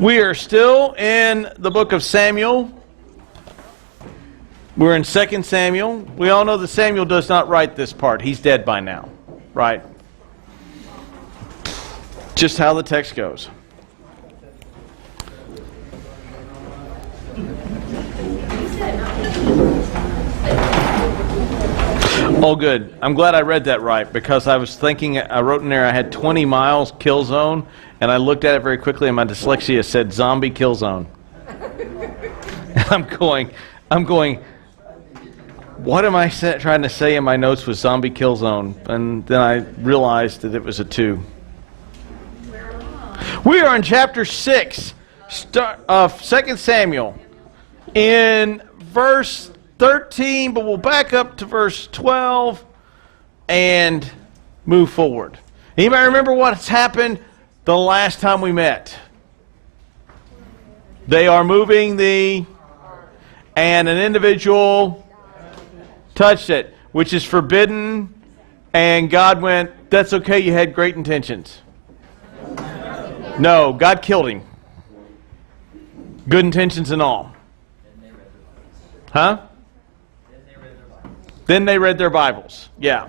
We are still in the book of Samuel. We're in 2 Samuel. We all know that Samuel does not write this part. He's dead by now, right? Just how the text goes. Oh, good. I'm glad I read that right, because I was thinking, I wrote in there I had 20 miles kill zone, and I looked at it very quickly, and my dyslexia said zombie kill zone. I'm going, what am I trying to say in my notes with zombie kill zone? And then I realized that it was a 2. We are in chapter 6 of 2 Samuel, in verse 13, but we'll back up to verse 12 and move forward. Anybody remember what's happened the last time we met? They are moving and an individual touched it, which is forbidden, and God went, that's okay, you had great intentions. No, God killed him. Good intentions and all. Huh? Then they read their Bibles. Yeah.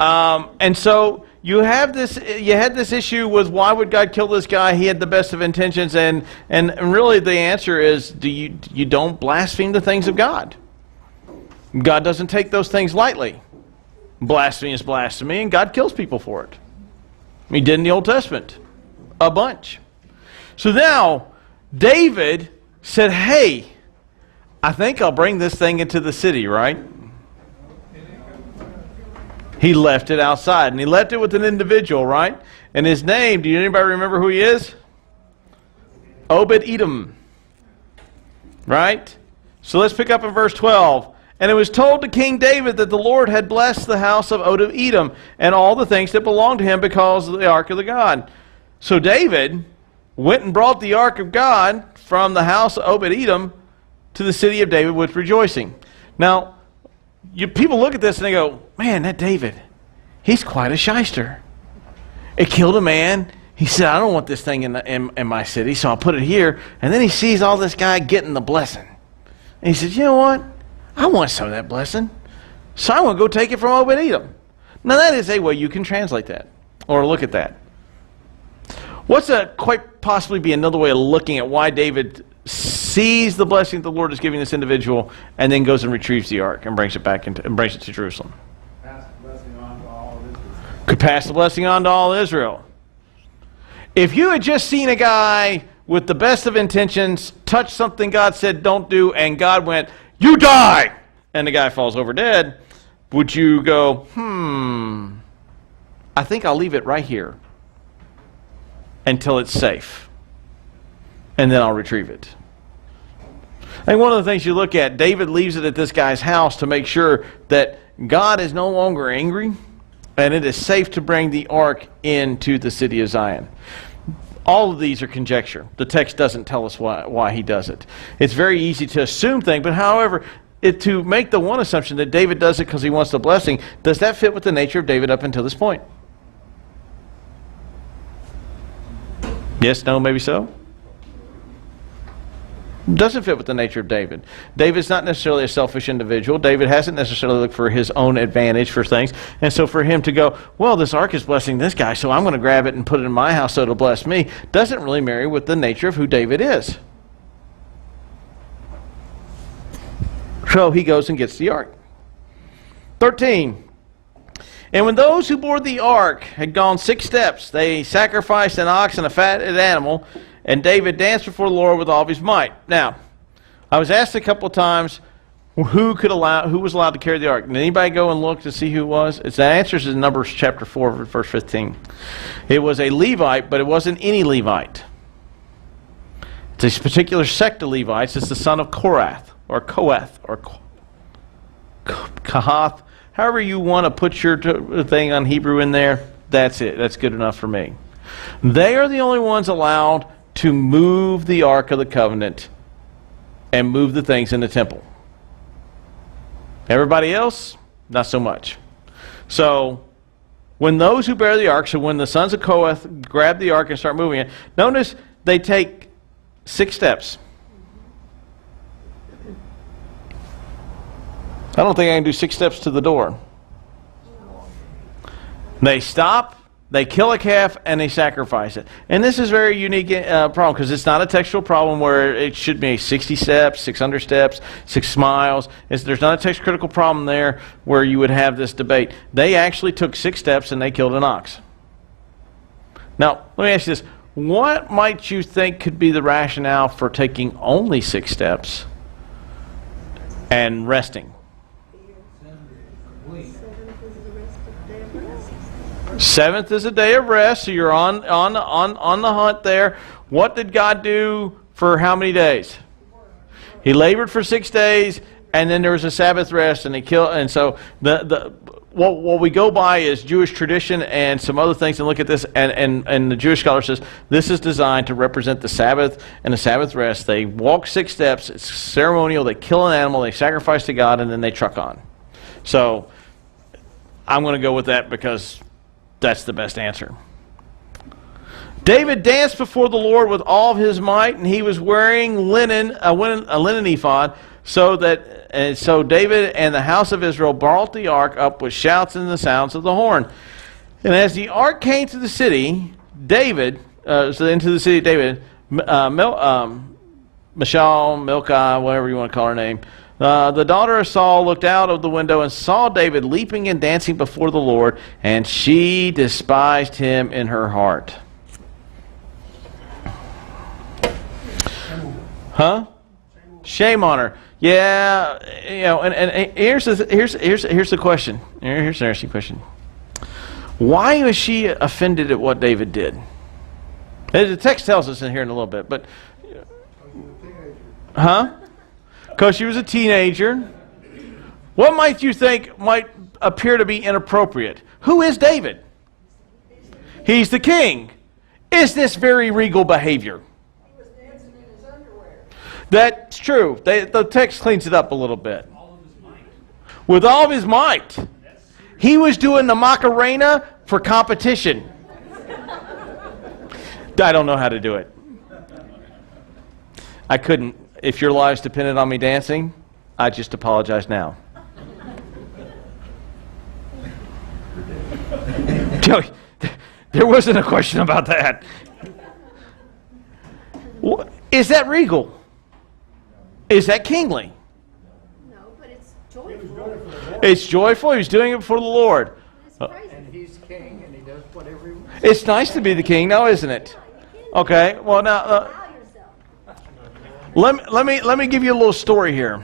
And so you had this issue with why would God kill this guy? He had the best of intentions, and really the answer is you don't blaspheme the things of God. God doesn't take those things lightly. Blasphemy is blasphemy, and God kills people for it. He did in the Old Testament a bunch. So now David said, hey, I think I'll bring this thing into the city, right? He left it outside, and he left it with an individual, right? And his name, do anybody remember who he is? Obed-Edom, right? So let's pick up in verse 12. And it was told to King David that the Lord had blessed the house of Obed-Edom and all the things that belonged to him because of the ark of the God. So David went and brought the ark of God from the house of Obed-Edom to the city of David with rejoicing. Now, people look at this and they go, man, that David, he's quite a shyster. It killed a man. He said, I don't want this thing in my city, so I'll put it here. And then he sees all this guy getting the blessing. And he says, you know what? I want some of that blessing. So I'm going to go take it from Obed-Edom. Now that is a way you can translate that or look at that. Quite possibly be another way of looking at why David sees the blessing the Lord is giving this individual and then goes and retrieves the ark and brings it back and brings it to Jerusalem. Could pass the blessing on to all Israel. If you had just seen a guy with the best of intentions touch something God said don't do, and God went, you die, and the guy falls over dead, would you go, I think I'll leave it right here until it's safe, and then I'll retrieve it. And one of the things you look at, David leaves it at this guy's house to make sure that God is no longer angry and it is safe to bring the ark into the city of Zion. All of these are conjecture. The text doesn't tell us why he does it. It's very easy to assume things, but however, to make the one assumption that David does it because he wants the blessing, does that fit with the nature of David up until this point? Yes, no, maybe so? Doesn't fit with the nature of David. David's not necessarily a selfish individual. David hasn't necessarily looked for his own advantage for things. And so for him to go, well, this ark is blessing this guy, so I'm going to grab it and put it in my house so it'll bless me, doesn't really marry with the nature of who David is. So he goes and gets the ark. 13. And when those who bore the ark had gone 6 steps, they sacrificed an ox and a fatted animal, and David danced before the Lord with all of his might. Now, I was asked a couple of times who was allowed to carry the ark. Did anybody go and look to see who it was? The answer is in Numbers chapter 4, verse 15. It was a Levite, but it wasn't any Levite. It's a particular sect of Levites. It's the son of Korath, or Kohath, or Kahath. However you want to put your thing on Hebrew in there, that's it. That's good enough for me. They are the only ones allowed to move the Ark of the Covenant and move the things in the temple. Everybody else, not so much. So when those who bear the ark, so when the sons of Kohath grab the ark and start moving it, notice they take 6 steps. I don't think I can do 6 steps to the door. They stop, they kill a calf, and they sacrifice it. And this is a very unique problem because it's not a textual problem where it should be 60 steps, 600 steps, 6 miles. There's not a text critical problem there where you would have this debate. They actually took 6 steps and they killed an ox. Now, let me ask you this. What might you think could be the rationale for taking only 6 steps and resting? 7th is a day of rest, so you're on the hunt there. What did God do for how many days? He labored for 6 days, and then there was a Sabbath rest, and he killed. And so what we go by is Jewish tradition and some other things, and look at this. And the Jewish scholar says this is designed to represent the Sabbath and the Sabbath rest. They walk 6 steps. It's ceremonial. They kill an animal. They sacrifice to God, and then they truck on. So I'm going to go with that because that's the best answer. David danced before the Lord with all of his might, and he was wearing a linen ephod, so David and the house of Israel brought the ark up with shouts and the sounds of the horn. And as the ark came to the city, David, Michal, Milcah, whatever you want to call her name, the daughter of Saul looked out of the window and saw David leaping and dancing before the Lord, and she despised him in her heart. Huh? Shame on her. Yeah, and here's the question. Here's an interesting question. Why was she offended at what David did? The text tells us in here in a little bit, but huh? Because she was a teenager. What might you think might appear to be inappropriate? Who is David? He's the king. Is this very regal behavior? He was dancing in his underwear. That's true. The text cleans it up a little bit. With all of his might. He was doing the Macarena for competition. I don't know how to do it. I couldn't. If your lives depended on me dancing, I just apologize now. There wasn't a question about that. Is that regal? Is that kingly? No, but it's joyful. It's joyful. He's doing it for the Lord. And he's king, and he does whatever he wants. It's nice to be the king, now, isn't it? Okay. Well, now Allow yourself. let me give you a little story here.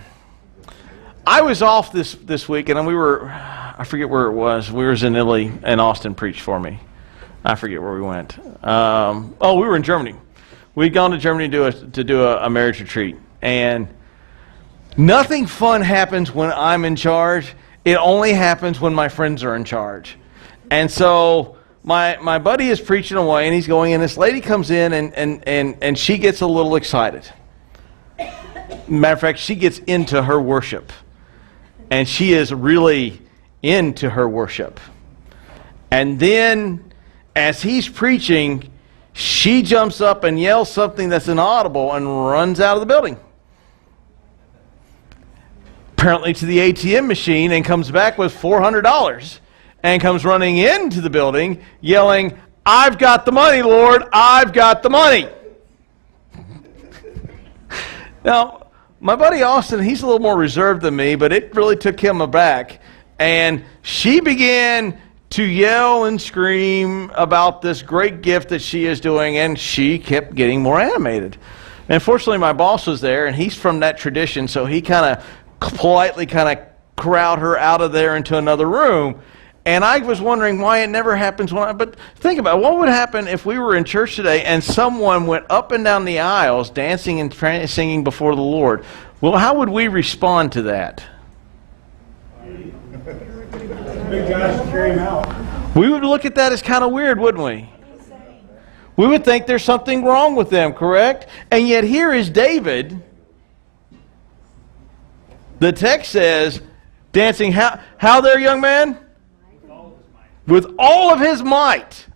I was off this week, and I forget where it was. We was in Italy, and Austin preached for me. I forget where we went. We were in Germany. We'd gone to Germany to do a marriage retreat, and nothing fun happens when I'm in charge. It only happens when my friends are in charge. And so my buddy is preaching away, and he's going, and this lady comes in, and she gets a little excited. Matter of fact, she gets into her worship. And she is really into her worship. And then, as he's preaching, she jumps up and yells something that's inaudible and runs out of the building. Apparently to the ATM machine, and comes back with $400 and comes running into the building yelling, "I've got the money, Lord, I've got the money." Now, my buddy Austin, he's a little more reserved than me, but it really took him aback. And she began to yell and scream about this great gift that she is doing, and she kept getting more animated. And fortunately, my boss was there, and he's from that tradition, so he kind of politely corralled her out of there into another room. And I was wondering why it never happens but think about it. What would happen if we were in church today and someone went up and down the aisles dancing and singing before the Lord? Well, how would we respond to that? Big guys to carry him out. We would look at that as kind of weird, wouldn't we? We would think there's something wrong with them, correct? And yet here is David. The text says, dancing how there, young man? With all of his might.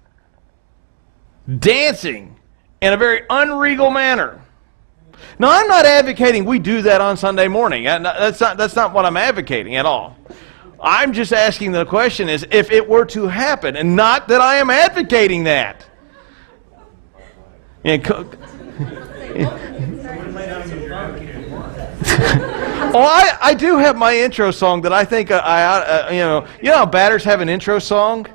Dancing in a very unregal manner. Now, I'm not advocating we do that on Sunday morning. That's not what I'm advocating at all. I'm just asking the question is if it were to happen, and not that I am advocating that. Well, I do have my intro song that I think you know how batters have an intro song.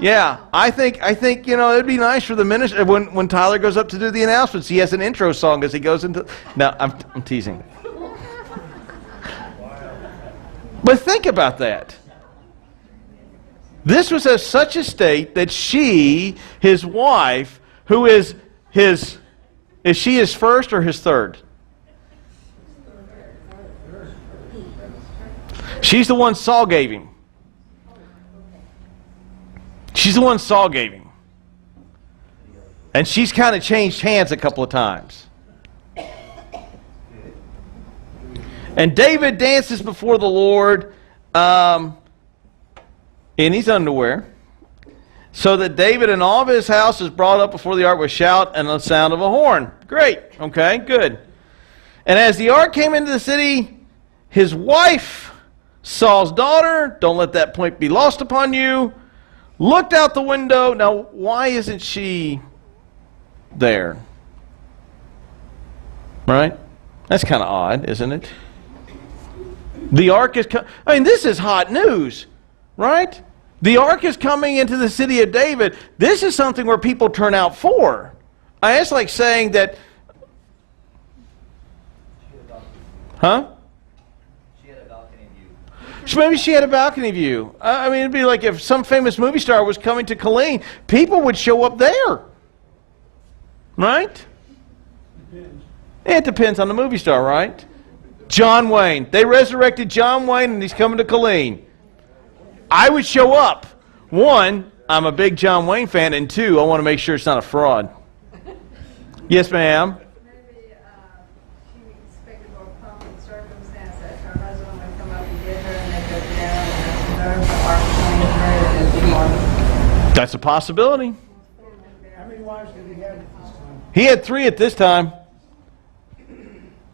Yeah, I think it'd be nice for the minister when Tyler goes up to do the announcements. He has an intro song as he goes into. No, I'm teasing. But think about that. This was such a state that she, his wife, who is she his first or his third? She's the one Saul gave him. She's the one Saul gave him. And she's kind of changed hands a couple of times. And David dances before the Lord in his underwear, so that David and all of his house is brought up before the ark with shout and the sound of a horn. Great. Okay, good. And as the ark came into the city, his wife, Saul's daughter, don't let that point be lost upon you, looked out the window. Now, why isn't she there? Right? That's kind of odd, isn't it? The ark is this is hot news, right? The ark is coming into the city of David. This is something where people turn out for. It's like saying that... Huh? Maybe she had a balcony view. It'd be like if some famous movie star was coming to Killeen, people would show up there. Right? Depends. It depends on the movie star, right? John Wayne. They resurrected John Wayne and he's coming to Killeen. I would show up. One, I'm a big John Wayne fan, and two, I want to make sure it's not a fraud. Yes, ma'am. Maybe she expected more pomp and circumstance that her husband would come up and get her, and they go down and the ark between her and the one. That's a possibility. How many wives did he have at this time? He had 3 at this time.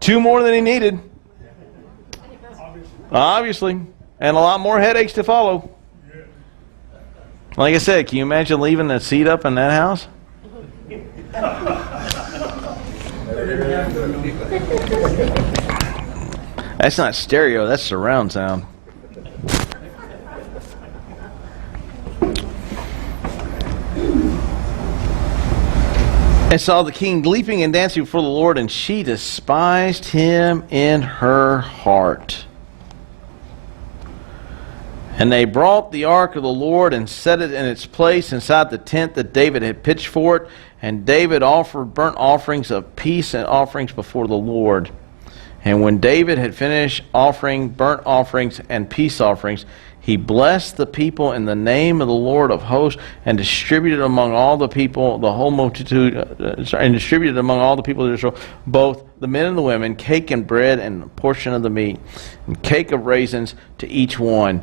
2 more than he needed. Obviously. And a lot more headaches to follow. Like I said, can you imagine leaving the seat up in that house? That's not stereo, that's surround sound. And saw the king leaping and dancing before the Lord, and she despised him in her heart. And they brought the ark of the Lord and set it in its place inside the tent that David had pitched for it. And David offered burnt offerings of peace and offerings before the Lord. And when David had finished offering burnt offerings and peace offerings, he blessed the people in the name of the Lord of hosts, and distributed among all the people, the whole multitude, and distributed among all the people of Israel, both the men and the women, cake and bread and a portion of the meat, and cake of raisins to each one.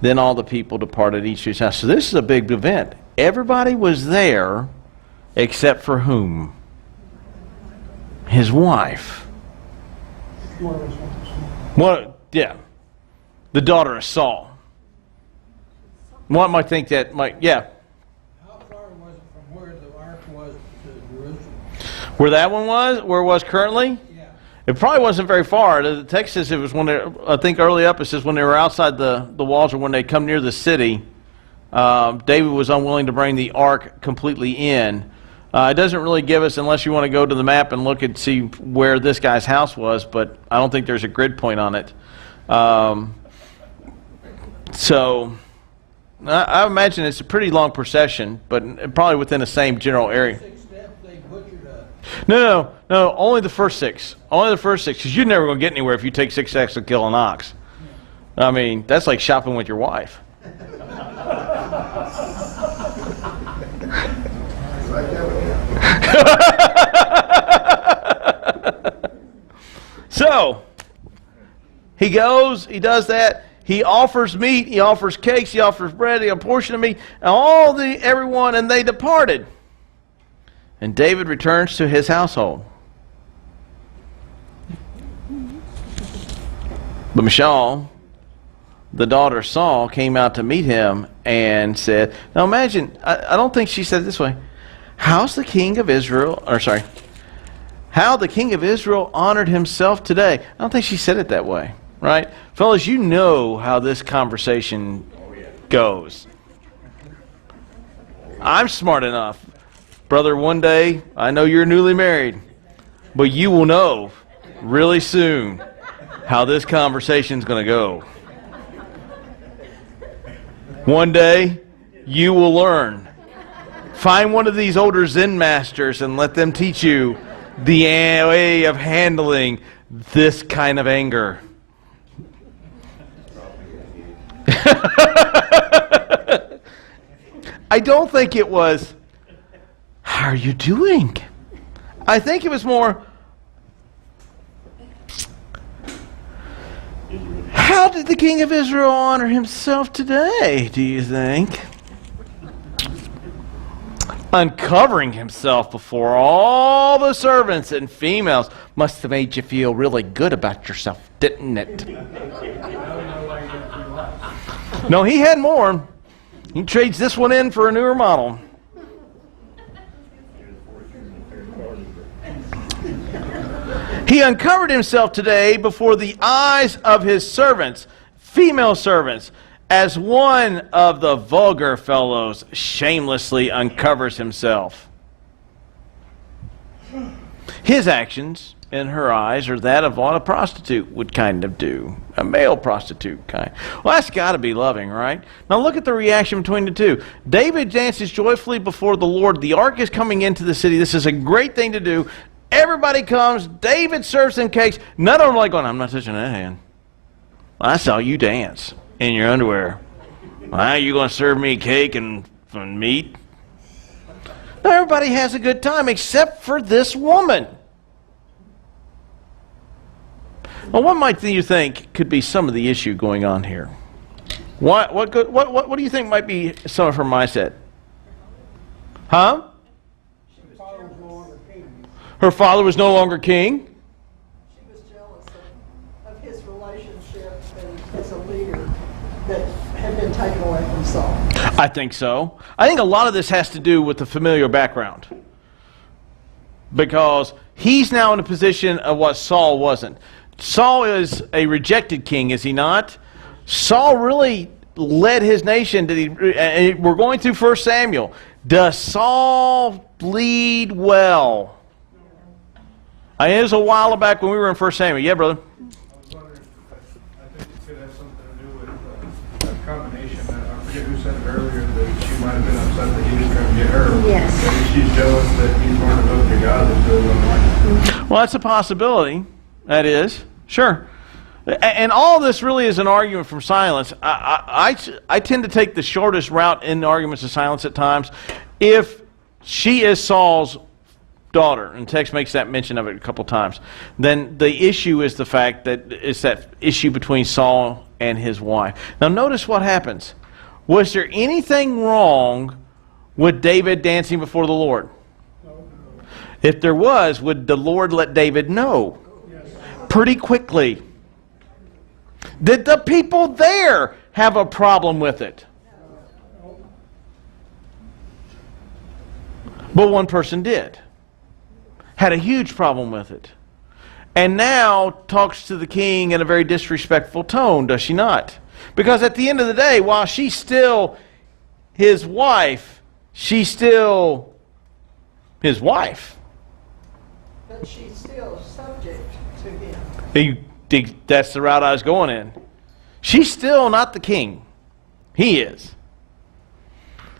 Then all the people departed each to his house. So this is a big event. Everybody was there except for whom? His wife. Well, yeah. The daughter of Saul. One might think that yeah. How far was it from where the ark was to Jerusalem? Where that one was? Where it was currently? Yeah. It probably wasn't very far. The text says it was when they, I think early up, it says when they were outside the walls, or when they come near the city, David was unwilling to bring the ark completely in. It doesn't really give us, unless you want to go to the map and look and see where this guy's house was, but I don't think there's a grid point on it. So I imagine it's a pretty long procession, but probably within the same general area. 6 steps they butchered up. No, only the first 6. Only the first 6, because you're never going to get anywhere if you take 6 steps to kill an ox. I mean, that's like shopping with your wife. So, he goes, he does that. He offers meat, he offers cakes, he offers bread, he offers a portion of meat, and everyone, and they departed. And David returns to his household. But Michal, the daughter of Saul, came out to meet him and said, now imagine, I don't think she said it this way, how the king of Israel honored himself today. I don't think she said it that way, right? Fellas, you know how this conversation goes. I'm smart enough. Brother, one day, I know you're newly married, but you will know really soon how this conversation's going to go. One day, you will learn. Find one of these older Zen masters and let them teach you the way of handling this kind of anger. I don't think it was, how are you doing? I think it was more, how did the king of Israel honor himself today, do you think? Uncovering himself before all the servants and females must have made you feel really good about yourself, didn't it? No, he had more. He trades this one in for a newer model. He uncovered himself today before the eyes of his servants, female servants, as one of the vulgar fellows shamelessly uncovers himself. His actions in her eyes are that of what a prostitute would kind of do. A male prostitute kind. Well, that's got to be loving, right? Now look at the reaction between the two. David dances joyfully before the Lord. The ark is coming into the city. This is a great thing to do. Everybody comes. David serves them cakes. None of them are like going, I'm not touching that hand. I saw you dance in your underwear. Why are you going to serve me cake and meat? Now everybody has a good time except for this woman. Well, what might you think could be some of the issue going on here? What do you think might be some of her mindset? Huh? Her father was no longer king. She was jealous of his relationship as a leader that had been taken away from Saul. I think so. I think a lot of this has to do with the familiar background. Because he's now in a position of what Saul wasn't. Saul is a rejected king, is he not? Saul really led his nation. We're going through 1 Samuel. Does Saul lead well? It was a while back when we were in 1 Samuel. Yeah, brother? I was wondering, I think it could have something to do with a combination. I forget who said it earlier that she might have been upset that he was trying to get her. Yes. Maybe she's jealous that he's more devoted to God than to his own life. Well, that's a possibility. That is. Sure. And all this really is an argument from silence. I tend to take the shortest route in arguments of silence at times. If she is Saul's daughter, and the text makes that mention of it a couple times, then the issue is the fact that it's that issue between Saul and his wife. Now notice what happens. Was there anything wrong with David dancing before the Lord? If there was, would the Lord let David know? Pretty quickly. Did the people there have a problem with it? But one person did. Had a huge problem with it. And now talks to the king in a very disrespectful tone, does she not? Because at the end of the day, while she's still his wife, she's still his wife. But she's still subject to him. That's the route I was going in. She's still not the king. He is.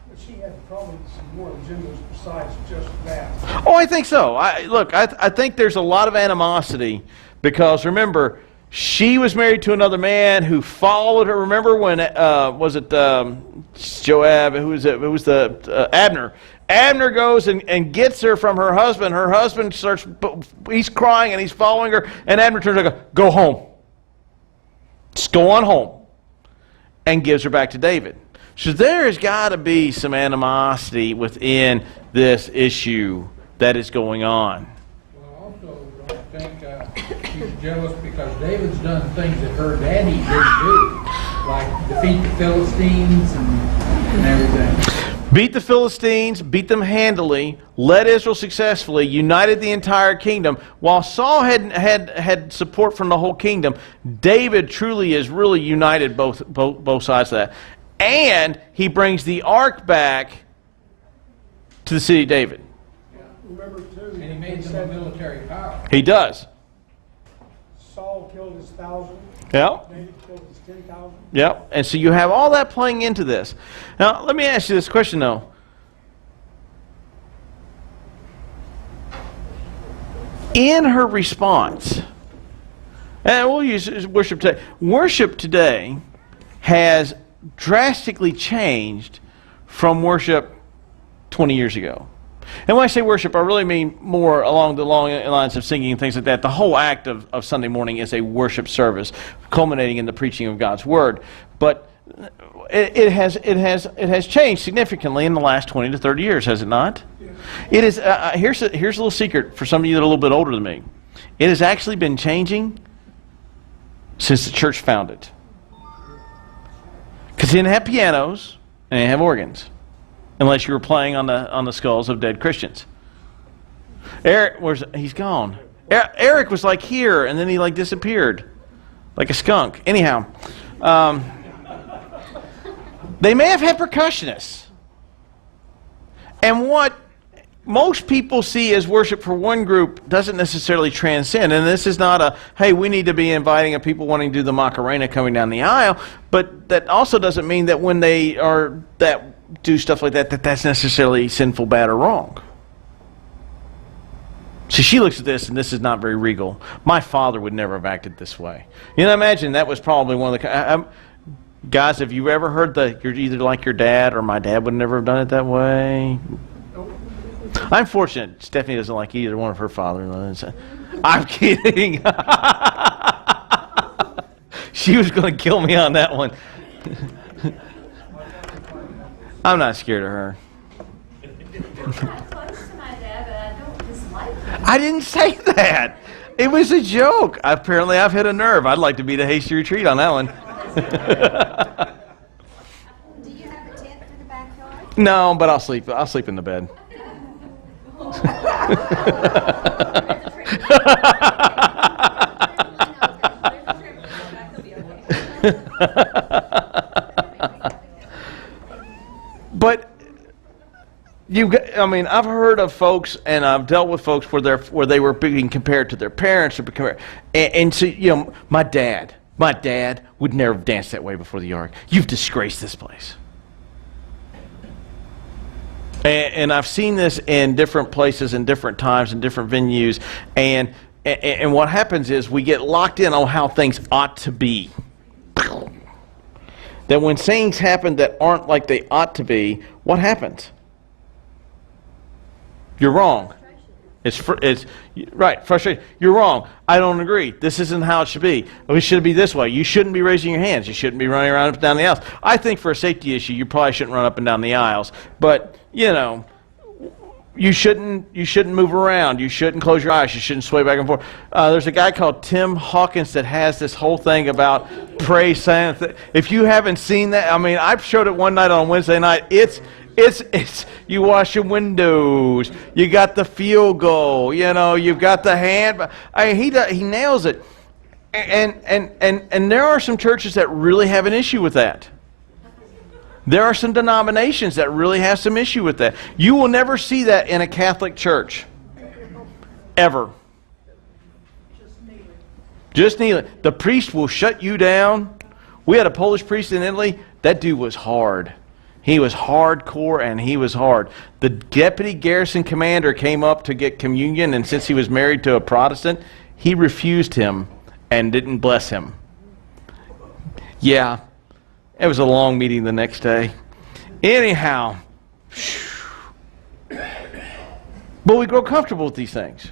But she had probably some more agendas besides just that. Oh, I think so. I think there's a lot of animosity because, remember, she was married to another man who followed her. Remember when, was it Joab? Who was it? It was Abner. Abner goes and gets her from her husband. Her husband starts, he's crying and he's following her. And Abner turns and goes, go home. Just go on home. And gives her back to David. So there has got to be some animosity within this issue that is going on. Well, also, don't think she's jealous because David's done things that her daddy didn't do, like defeat the Philistines and everything. Beat the Philistines, beat them handily, led Israel successfully, united the entire kingdom. While Saul had support from the whole kingdom, David truly is really united both sides of that. And he brings the ark back to the city of David. Remember too, And he made them a military power. He does. Saul killed his 1,000, Yeah. David killed his 10,000. Yep. And so you have all that playing into this. Now, let me ask you this question, though. In her response, and we'll use worship today. Worship today has drastically changed from worship 20 years ago. And when I say worship, I really mean more along the long lines of singing and things like that. The whole act of Sunday morning is a worship service, culminating in the preaching of God's Word. But it has changed significantly in the last 20 to 30 years, has it not? Yeah. It is. Here's a little secret for some of you that are a little bit older than me. It has actually been changing since the church founded. Because they didn't have pianos and they didn't have organs, unless you were playing on the skulls of dead Christians. Eric, he's gone. Eric was like here, and then he like disappeared, like a skunk. Anyhow, they may have had percussionists, and what most people see as worship for one group doesn't necessarily transcend. And this is not a, hey, we need to be inviting a people wanting to do the Macarena coming down the aisle, but that also doesn't mean that when they do stuff like that, that's necessarily sinful, bad, or wrong. See, she looks at this, and this is not very regal. My father would never have acted this way. You know, imagine that was probably one of the... guys, have you ever heard you're either like your dad or my dad would never have done it that way? I'm fortunate Stephanie doesn't like either one of her father-in-laws. I'm kidding. She was going to kill me on that one. I'm not scared of her. I'm close to my dad, but I don't dislike him. I didn't say that. It was a joke. Apparently, I've hit a nerve. I'd like to be the hasty retreat on that one. Do you have a tent for the backyard? No, but I'll sleep in the bed. But I've heard of folks, and I've dealt with folks where they were being compared to their parents, and so my dad would never have danced that way before the ark. You've disgraced this place. And I've seen this in different places, in different times, in different venues, and what happens is we get locked in on how things ought to be. That when things happen that aren't like they ought to be, what happens? You're wrong. It's right, frustration. You're wrong. I don't agree. This isn't how it should be. It should be this way. You shouldn't be raising your hands. You shouldn't be running around up and down the aisles. I think for a safety issue, you probably shouldn't run up and down the aisles. But, you shouldn't move around. You shouldn't close your eyes. You shouldn't sway back and forth. There's a guy called Tim Hawkins that has this whole thing about praise. If you haven't seen that, I showed it one night on Wednesday night. It's you wash your windows. You got the field goal. You've got the hand. He nails it. And there are some churches that really have an issue with that. There are some denominations that really have some issue with that. You will never see that in a Catholic church. Ever. Just kneeling. The priest will shut you down. We had a Polish priest in Italy. That dude was hard. He was hardcore, and he was hard. The deputy garrison commander came up to get communion, and since he was married to a Protestant, he refused him and didn't bless him. Yeah, it was a long meeting the next day. Anyhow, but we grow comfortable with these things.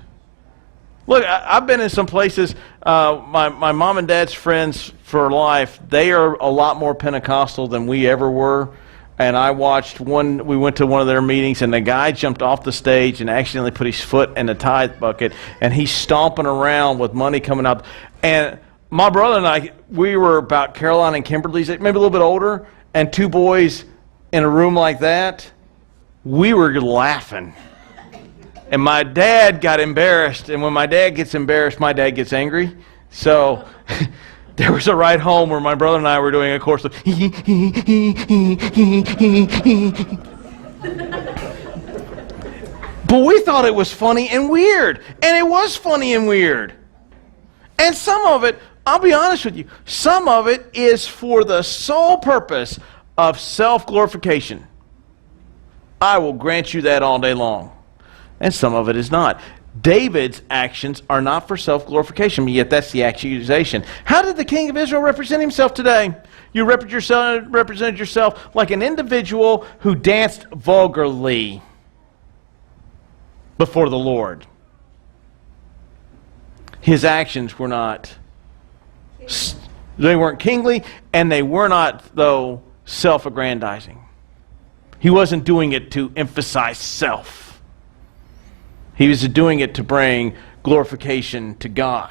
Look, I've been in some places, my mom and dad's friends for life, they are a lot more Pentecostal than we ever were. and I watched we went to one of their meetings, and the guy jumped off the stage and accidentally put his foot in the tithe bucket, and he's stomping around with money coming out. And my brother and I, we were about Caroline and Kimberly's, maybe a little bit older, and two boys in a room like that. We were laughing. And my dad got embarrassed, and when my dad gets embarrassed, my dad gets angry. So there was a ride home where my brother and I were doing a course of but we thought it was funny and weird. And it was funny and weird. And some of it, I'll be honest with you, some of it is for the sole purpose of self-glorification. I will grant you that all day long. And some of it is not. David's actions are not for self-glorification, yet that's the accusation. How did the king of Israel represent himself today? You represented yourself like an individual who danced vulgarly before the Lord. His actions were not, they weren't kingly, and they were not, though, self-aggrandizing. He wasn't doing it to emphasize self. He was doing it to bring glorification to God.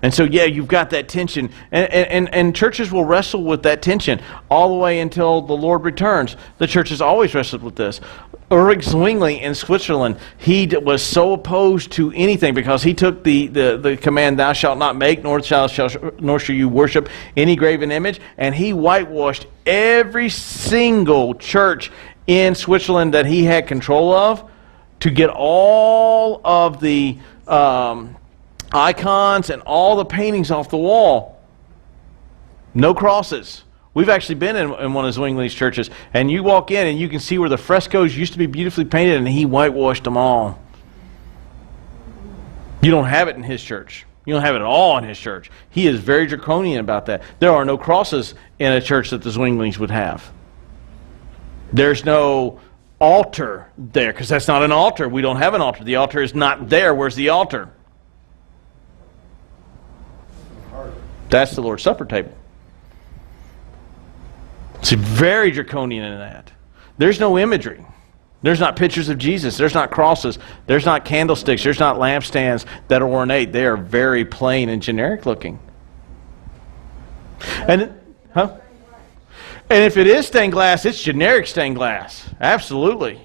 And so, yeah, you've got that tension. And churches will wrestle with that tension all the way until the Lord returns. The church has always wrestled with this. Ulrich Zwingli in Switzerland, he was so opposed to anything because he took the command, thou shalt not make, nor shall you worship any graven image, and he whitewashed every single church in Switzerland that he had control of to get all of the icons and all the paintings off the wall. No crosses. We've actually been in one of Zwingli's churches, and you walk in and you can see where the frescoes used to be beautifully painted, and he whitewashed them all. You don't have it in his church. You don't have it at all in his church. He is very draconian about that. There are no crosses in a church that the Zwinglis would have. There's no altar there, because that's not an altar. We don't have an altar. The altar is not there. Where's the altar? That's the Lord's Supper table. It's very draconian in that. There's no imagery. There's not pictures of Jesus. There's not crosses. There's not candlesticks. There's not lampstands that are ornate. They are very plain and generic looking. And if it is stained glass, it's generic stained glass. Absolutely.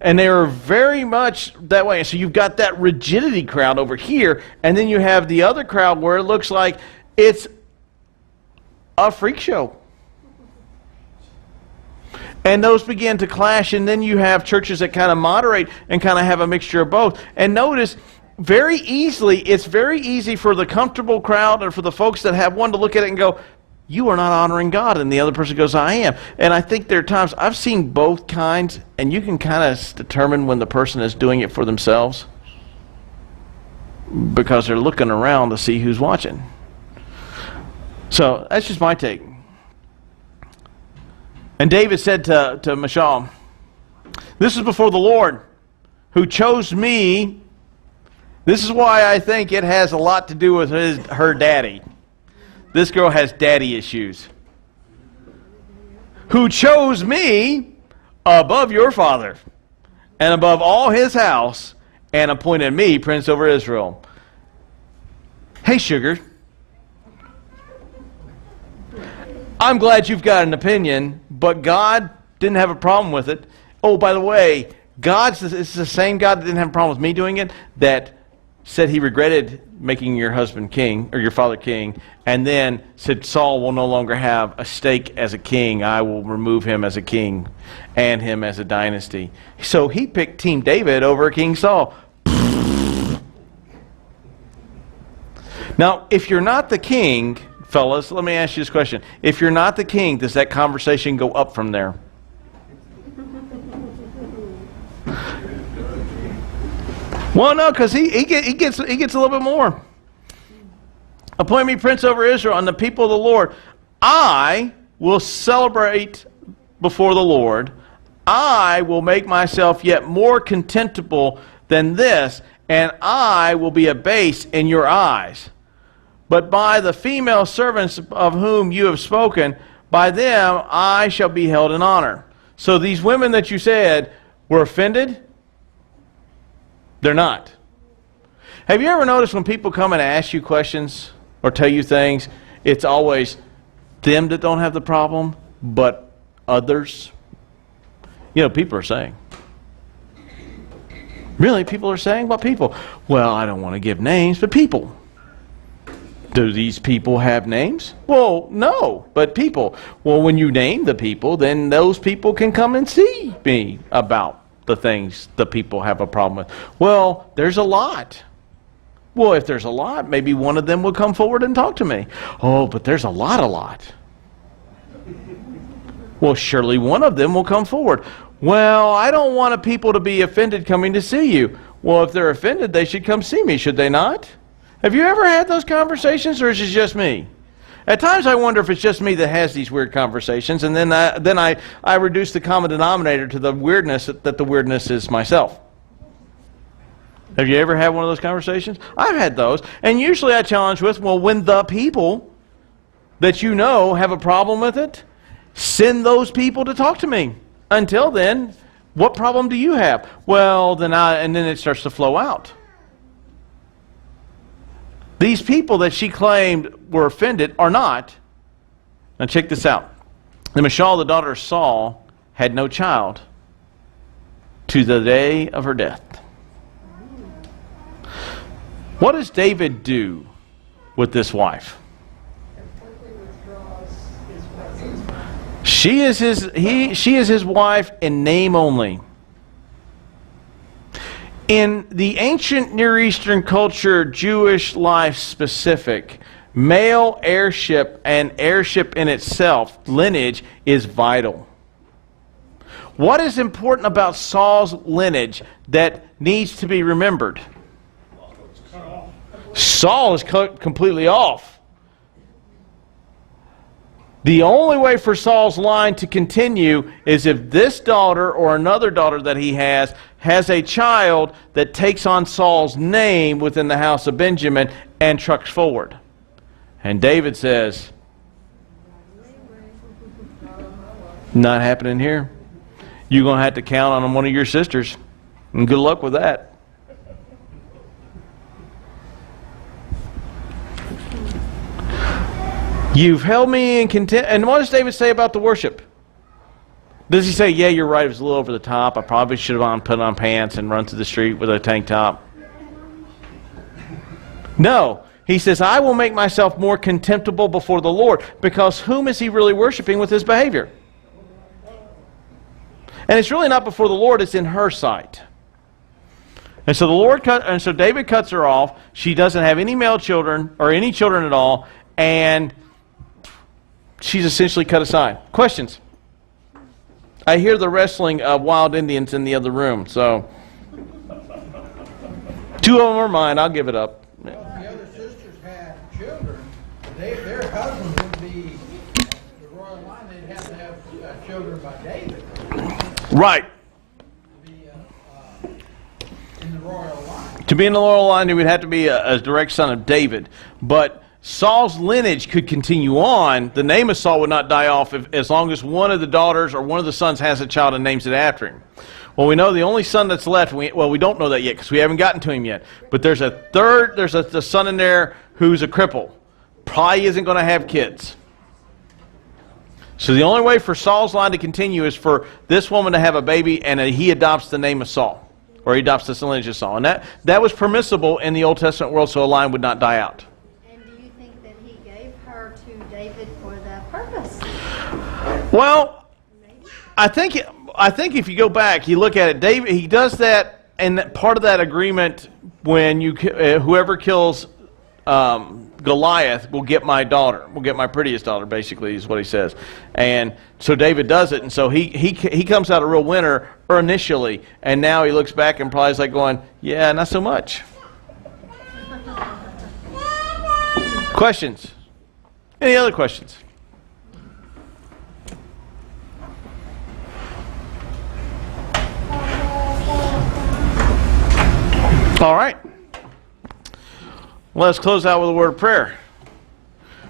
And they are very much that way. And so you've got that rigidity crowd over here, and then you have the other crowd where it looks like it's a freak show. And those begin to clash, and then you have churches that kind of moderate and kind of have a mixture of both. And notice, very easily, it's very easy for the comfortable crowd or for the folks that have one to look at it and go, you are not honoring God. And the other person goes, I am. And I think there are times, I've seen both kinds, and you can kind of determine when the person is doing it for themselves because they're looking around to see who's watching. So that's just my take. And David said to Michal, this is before the Lord who chose me. This is why I think it has a lot to do with her daddy. This girl has daddy issues. Who chose me above your father and above all his house and appointed me prince over Israel. Hey, sugar. I'm glad you've got an opinion, but God didn't have a problem with it. Oh, by the way, it's the same God that didn't have a problem with me doing it, that said he regretted making your husband king, or your father king, and then said Saul will no longer have a stake as a king. I will remove him as a king and him as a dynasty. So he picked Team David over King Saul. Now, if you're not the king, fellas, let me ask you this question. If you're not the king, does that conversation go up from there? Well, no, because he gets a little bit more. Appoint me prince over Israel and the people of the Lord. I will celebrate before the Lord. I will make myself yet more contemptible than this, and I will be a base in your eyes. But by the female servants of whom you have spoken, By them I shall be held in honor. So these women that you said were offended, they're not. Have you ever noticed when people come and ask you questions or tell you things, it's always them that don't have the problem, but others? You know, people are saying. Really, people are saying? What people? Well, I don't want to give names, but people. Do these people have names? Well, no, but people. Well, when you name the people, then those people can come and see me about the things the people have a problem with. Well, there's a lot. Well, if there's a lot, maybe one of them will come forward and talk to me. Oh, but there's a lot. Well, surely one of them will come forward. Well, I don't want people to be offended coming to see you. Well, if they're offended, they should come see me, should they not? Have you ever had those conversations, or is it just me? At times I wonder if it's just me that has these weird conversations, and then I reduce the common denominator to the weirdness, that the weirdness is myself. Have you ever had one of those conversations? I've had those, and usually I challenge with, well, when the people that you know have a problem with it, send those people to talk to me. Until then, what problem do you have? Well, then it starts to flow out. These people that she claimed were offended are not. Now check this out. And Michal, the daughter of Saul, had no child to the day of her death. What does David do with this wife? She is his wife in name only. In the ancient Near Eastern culture, Jewish life specific, male heirship and heirship in itself, lineage, is vital. What is important about Saul's lineage that needs to be remembered? Saul is completely off. The only way for Saul's line to continue is if this daughter or another daughter that he has a child that takes on Saul's name within the house of Benjamin and trucks forward. And David says, not happening here. You're going to have to count on one of your sisters. And good luck with that. You've held me in contempt. And what does David say about the worship? Does he say, yeah, you're right, it was a little over the top. I probably should have put on pants and run to the street with a tank top. No. He says, I will make myself more contemptible before the Lord. Because whom is he really worshiping with his behavior? And it's really not before the Lord, it's in her sight. And so David cuts her off. She doesn't have any male children or any children at all. And she's essentially cut aside. Questions? I hear the wrestling of wild Indians in the other room, so 2 of them are mine. I'll give it up. Well, if the other sisters had children, their husbands would be the royal line. They'd have to have children by David. Right. To be in the royal line. To be in the royal line, he would have to be a direct son of David. But Saul's lineage could continue on. The name of Saul would not die off as long as one of the daughters or one of the sons has a child and names it after him. Well, we know the only son that's left, we don't know that yet because we haven't gotten to him yet. But there's a son in there who's a cripple. Probably isn't going to have kids. So the only way for Saul's line to continue is for this woman to have a baby and he adopts the name of Saul. Or he adopts the lineage of Saul. And that was permissible in the Old Testament world so a line would not die out. Well, I think if you go back, you look at it, David, he does that, and part of that agreement when whoever kills Goliath will get my daughter, will get my prettiest daughter, basically, is what he says. And so David does it, and so he comes out a real winner initially, and now he looks back and probably is like going, yeah, not so much. Questions? Any other questions? All right. Let's close out with a word of prayer.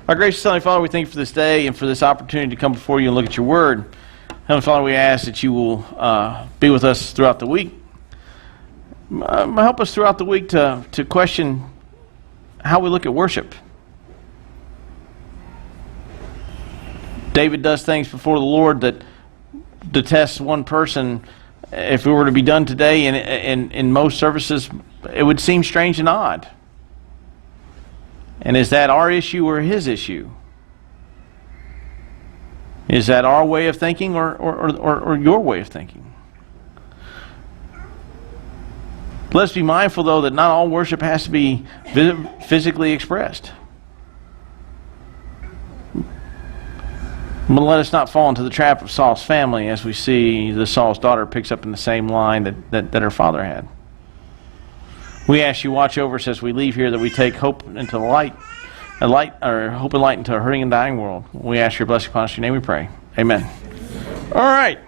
Our gracious Heavenly Father, we thank you for this day and for this opportunity to come before you and look at your word. Heavenly Father, we ask that you will be with us throughout the week. Help us throughout the week to question how we look at worship. David does things before the Lord that detests one person. If it were to be done today in most services, it would seem strange and odd. And is that our issue or his issue? Is that our way of thinking or your way of thinking? Let's be mindful, though, that not all worship has to be physically expressed. But let us not fall into the trap of Saul's family, as we see the Saul's daughter picks up in the same line that her father had. We ask you watch over us as we leave here, that we take hope into hope and light into a hurting and dying world. We ask your blessing upon us. In your name we pray. Amen. All right.